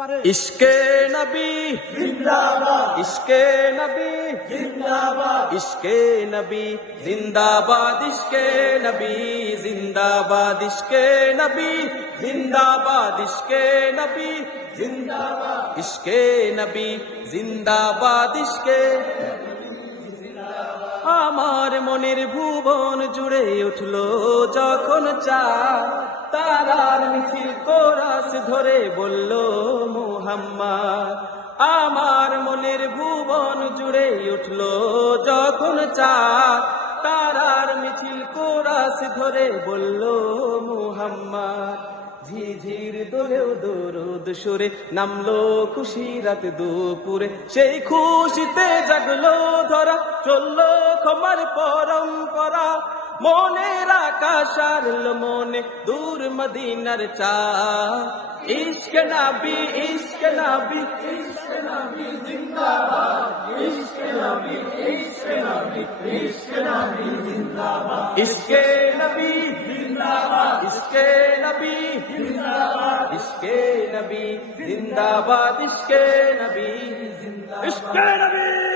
ইশকে নবী জিন্দাবাদ, ইশকে নবী জিন্দাবাদ, ইশকে নবী জিন্দাবাদ, ইশকে নবী জিন্দাবাদ, ইশকে নবী জিন্দাবাদ, ইশকে নবী জিন্দাবাদ, ইশকে নবী জিন্দাবাদ, ইশকে আমার মনের ভুবন জুড়ে উঠলো যখন চাঁদ, তারার মিছিল কোরাস ধরে বলল মুহাম্মদ। আমার মনের ভুবন জুড়ে উঠলো যখন চাঁদ, তারার মিছিল কোরাস ধরে বলল মুহাম্মদ। ঝিঝির দোলেও দরুদ সুরে নামলো খুশি রাত দুপুরে, সেই খুশিতে জাগলো ধরা, চললো ক্ষমার পরম্পরা। মনের আকাশ আরলো মনে দূর মদিনার চাঁদ। ইশকে নবী, ইশকে নবী, ইশকে নবী জিন্দাবাদ, ইশকে নবী, ইশকে নবী, ইশকে নবী জিন্দাবাদ, ইশকে নবী জিন্দাবাদ, ইশকে নবী জিন্দাবাদ, ইশকে নবী জিন্দাবাদ, ইশকে নবী জিন্দাবাদ, ইশকে নবী।